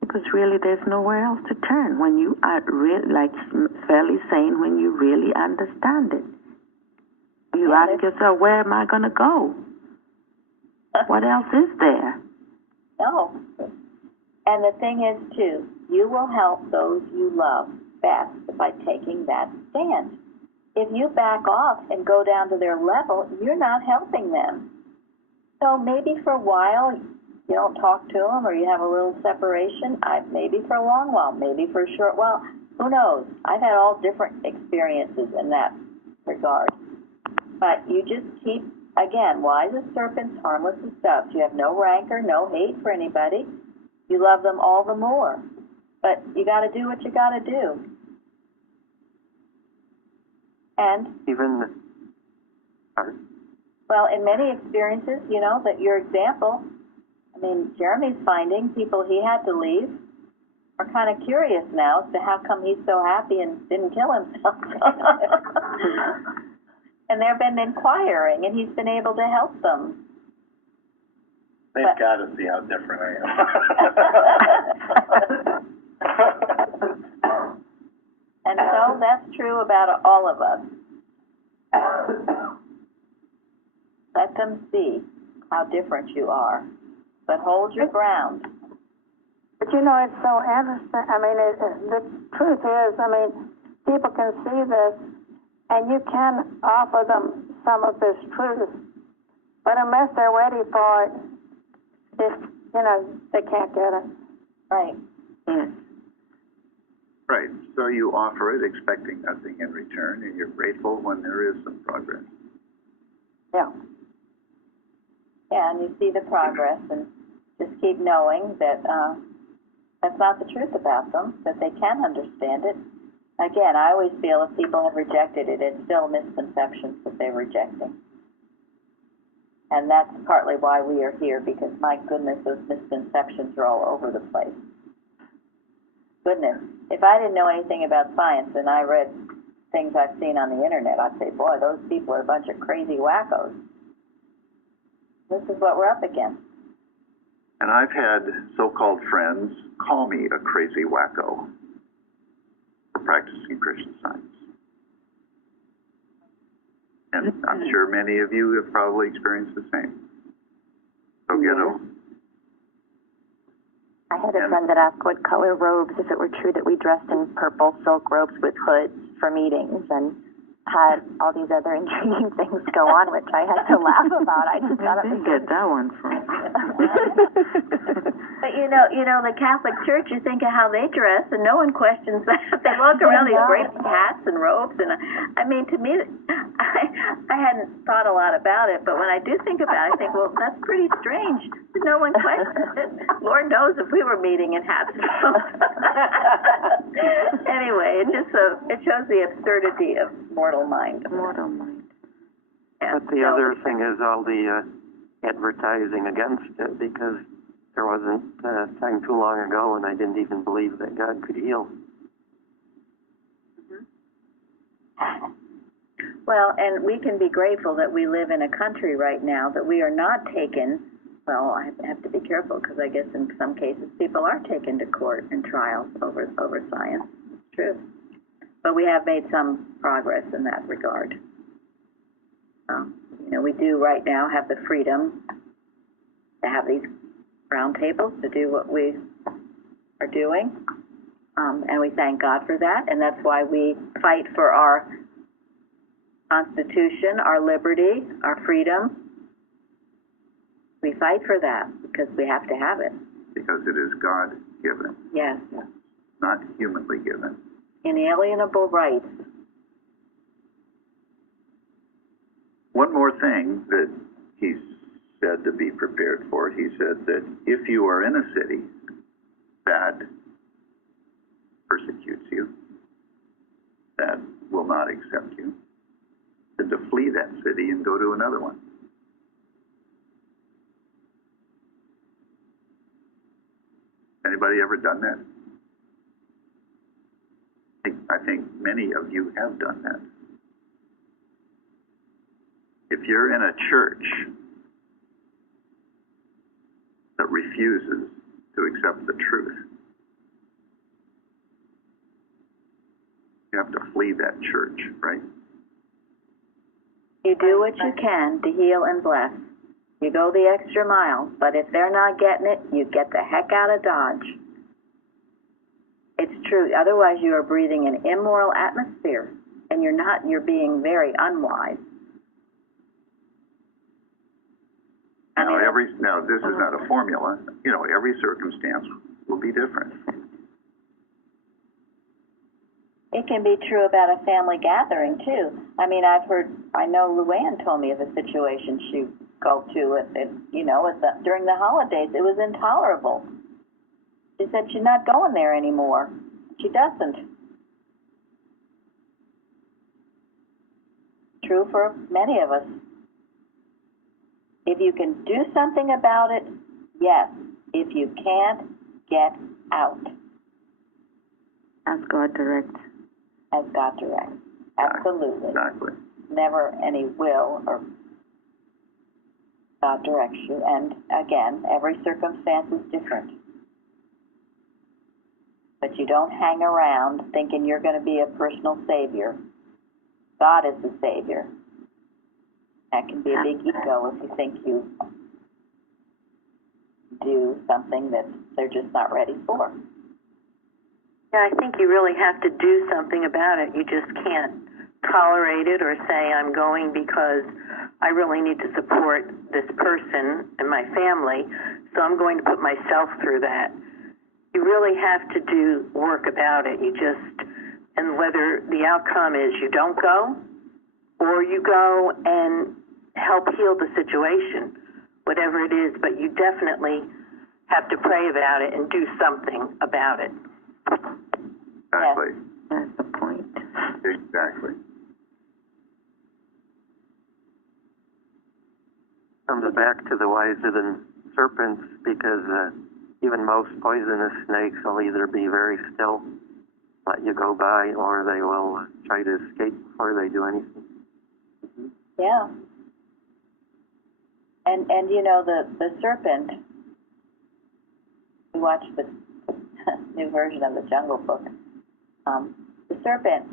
Because really, there's nowhere else to turn when you are like Sally saying, when you really understand it. You Yeah, ask yourself, where am I going to go? What else is there? No. And the thing is, too, you will help those you love best by taking that stand. If you back off and go down to their level, you're not helping them. So maybe for a while you don't talk to them, or you have a little separation. Maybe for a long while, maybe for a short while. Who knows? I've had all different experiences in that regard. But you just keep, again, wise as serpents, harmless as doves. You have no rancor, no hate for anybody. You love them all the more. But you got to do what you got to do. And, well, in many experiences, you know, that your example, I mean, Jeremy's finding people he had to leave are kind of curious now as to how come he's so happy and didn't kill himself. And they've been inquiring, and he's been able to help them. They've got to see how different I am. And so that's true about all of us. Let them see how different you are. But hold your ground. But you know, it's so interesting. I mean, the truth is, I mean, people can see this, and you can offer them some of this truth. But unless they're ready for it, you know, they can't get it. Right. Yes. Right. So you offer it expecting nothing in return, and you're grateful when there is some progress. Yeah. Yeah, and you see the progress, and just keep knowing that that's not the truth about them, that they can understand it. Again, I always feel if people have rejected it, it's still misconceptions that they're rejecting. And that's partly why we are here, because, my goodness, those misconceptions are all over the place. Goodness, if I didn't know anything about science and I read things I've seen on the internet, I'd say, boy, those people are a bunch of crazy wackos. This is what we're up against. And I've had so-called friends call me a crazy wacko for practicing Christian Science. And I'm sure many of you have probably experienced the same. So get over. I had a friend that asked what color robes, if it were true that we dressed in purple silk robes with hoods for meetings, and had all these other intriguing things go on, which I had to laugh about. I just thought it was get that one from. But you know, the Catholic Church, you think of how they dress, and no one questions that. They walk around these great hats and robes, and I mean, to me, I hadn't thought a lot about it, but when I do think about it, I think, well, that's pretty strange. No one questions it. Lord knows if we were meeting in hats and robes. Anyway, it shows the absurdity of mortal mind. Mortal mind. Yeah. But the other thing is all the advertising against it, because there wasn't time too long ago when I didn't even believe that God could heal. Well, and we can be grateful that we live in a country right now that we are not taken, well, I have to be careful because I guess in some cases people are taken to court and trials over science. It's true. But we have made some progress in that regard. We do right now have the freedom to have these round tables to do what we are doing. And we thank God for that, and that's why we fight for our Constitution, our liberty, our freedom. We fight for that because we have to have it. Because it is God-given, Yes. not humanly given. Inalienable rights. One more thing that he said to be prepared for, he said that if you are in a city that persecutes you, that will not accept you, then to flee that city and go to another one. Anybody ever done that? I think many of you have done that. If you're in a church that refuses to accept the truth, you have to flee that church, right? You do what you can to heal and bless. You go the extra mile, but if they're not getting it, you get the heck out of Dodge. It's true. Otherwise, you are breathing an immoral atmosphere, and you're being very unwise. Now, this is not a formula. You know, every circumstance will be different. It can be true about a family gathering, too. I mean, I know Luann told me of a situation she go to, during the holidays. It was intolerable. She said she's not going there anymore. She doesn't. True for many of us. If you can do something about it, yes. If you can't, get out. As God directs. As God directs. Absolutely. Exactly. Never any will or God directs you. And again, every circumstance is different. But you don't hang around thinking you're going to be a personal savior. God is the savior. That can be a big ego if you think you do something that they're just not ready for. Yeah, I think you really have to do something about it. You just can't tolerate it or say, I'm going because I really need to support this person and my family, so I'm going to put myself through that. You really have to do work about it. And whether the outcome is you don't go or you go and help heal the situation, whatever it is, but you definitely have to pray about it and do something about it. Exactly. Yes. That's the point. Exactly. Comes back to the wiser than serpents, because even most poisonous snakes will either be very still, let you go by, or they will try to escape before they do anything. Yeah. And you know, the serpent, we watched the new version of the Jungle Book. The serpent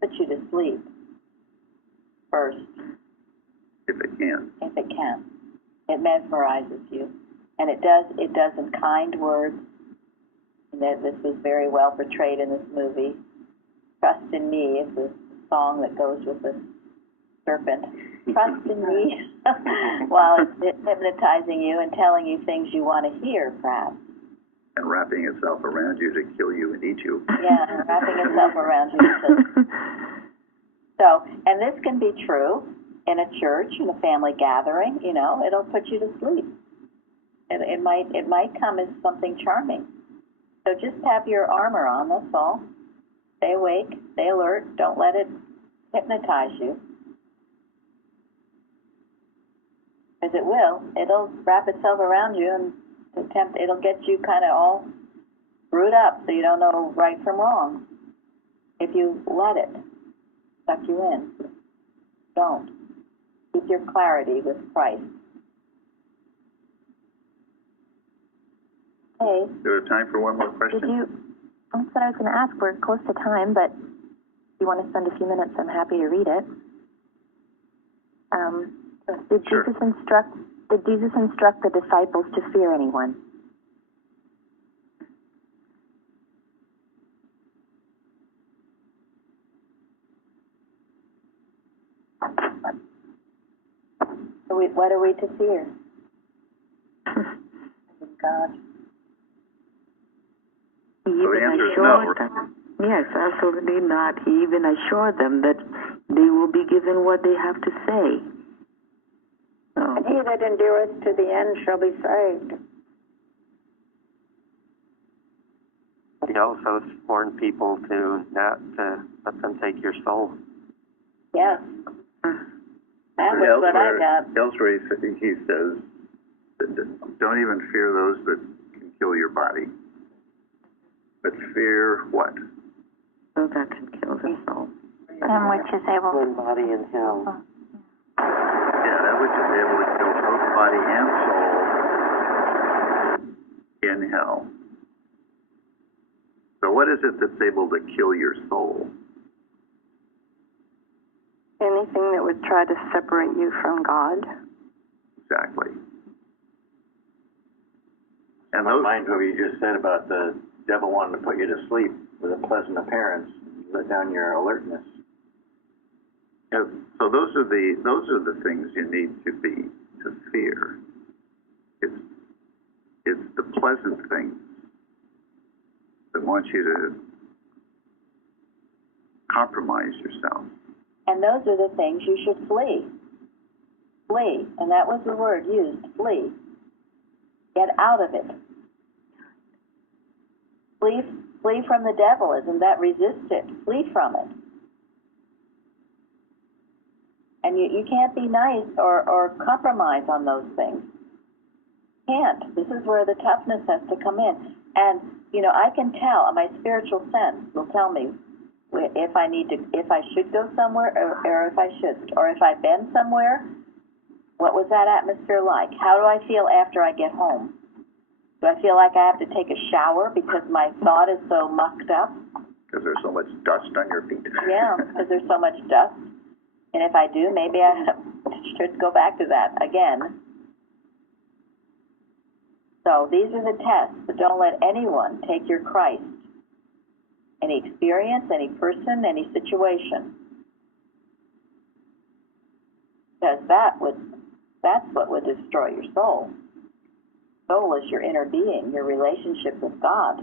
puts you to sleep first. If it can. If it can. It mesmerizes you. And it does in kind words. And this was very well portrayed in this movie. Trust in Me is the song that goes with the serpent. Trust in me, while it's hypnotizing you and telling you things you want to hear, perhaps. And wrapping itself around you to kill you and eat you. Yeah, wrapping itself around you. So, and this can be true in a church, in a family gathering. You know, it'll put you to sleep. It might come as something charming. So just have your armor on. That's all. Stay awake. Stay alert. Don't let it hypnotize you. Because it will. It'll wrap itself around you and it'll get you kind of all screwed up so you don't know right from wrong. If you let it suck you in. Don't. Keep your clarity with Christ. Okay. Do we have time for one more question? That's what I was going to ask. We're close to time, but if you want to spend a few minutes, I'm happy to read it. Did Sure. Jesus instruct the disciples to fear anyone? What are we to fear? God. He So the even answer is assured no. them. Yes, absolutely not. He even assured them that they will be given what they have to say. So, And he that endureth to the end shall be saved. He also warned people to not let them take your soul. Yes. That was what I got. Elsewhere he says, don't even fear those that can kill your body. But fear what? So that can kill the soul. And which is able One body in hell. Yeah, that which is able to kill both body and soul in hell. So what is it that's able to kill your soul? Anything that would try to separate you from God. Exactly. And My those, mind what you just said about the devil wanting to put you to sleep with a pleasant appearance, let down your alertness. yeah, so those are the things you need to fear. It's the pleasant things that want you to compromise yourself. And those are the things you should flee. Flee. And that was the word used, flee. Get out of it. Flee from the devil. Isn't that resist it? Flee from it. And you can't be nice or compromise on those things. Can't. This is where the toughness has to come in. And, I can tell, my spiritual sense will tell me if I should go somewhere or if I shouldn't. Or if I've been somewhere, what was that atmosphere like? How do I feel after I get home? Do I feel like I have to take a shower because my thought is so mucked up? Because there's so much dust on your feet. Yeah, because there's so much dust. And if I do, maybe I should go back to that again. So these are the tests, but don't let anyone take your Christ. Any experience, any person, any situation. Because that's what would destroy your soul. Soul is your inner being, your relationship with God.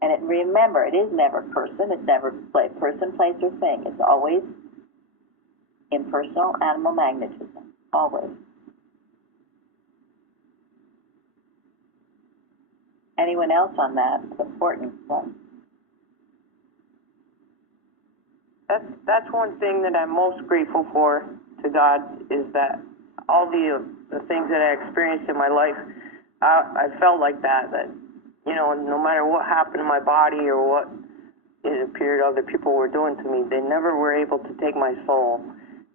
And remember, it is never person, it's never person, place, or thing. It's always impersonal animal magnetism. Always. Anyone else on that? It's important one. That's one thing that I'm most grateful for to God, is that all the things that I experienced in my life, I felt like that no matter what happened in my body or what it appeared other people were doing to me, they never were able to take my soul,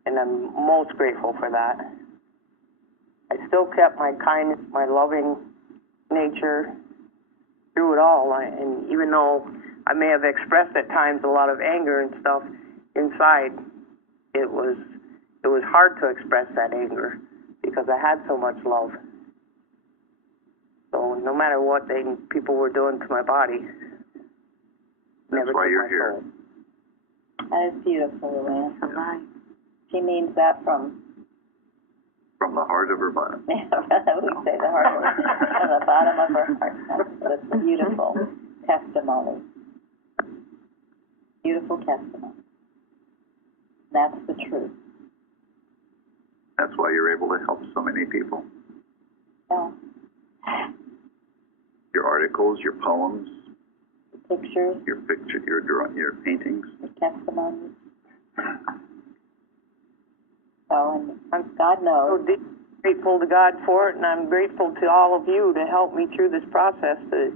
and I'm most grateful for that. I still kept my kindness, my loving nature through it all, and even though I may have expressed at times a lot of anger and stuff inside, it was hard to express that anger because I had so much love. So no matter what people were doing to my body, that's why you're here. That is beautiful, Luann. She means that from the heart of her bottom. We say the heart from the bottom of her heart. That's a beautiful testimony. Beautiful testimony. That's the truth. That's why you're able to help so many people. Yeah. Your articles, your poems, Pictures, your drawing, your paintings, your testimonies. So, and God knows. So grateful to God for it, and I'm grateful to all of you to help me through this process to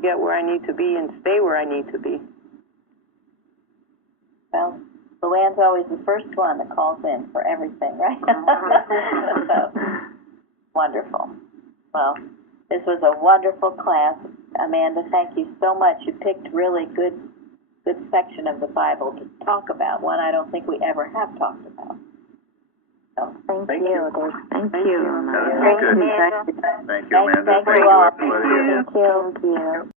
get where I need to be and stay where I need to be. Well, Luann's always the first one that calls in for everything, right? So, wonderful. Well, this was a wonderful class. Amanda, thank you so much. You picked really good section of the Bible to talk about, one I don't think we ever have talked about. So, Thank you. Thank you. That was good. Thank you, Amanda. Thank you all. Everybody. Thank you.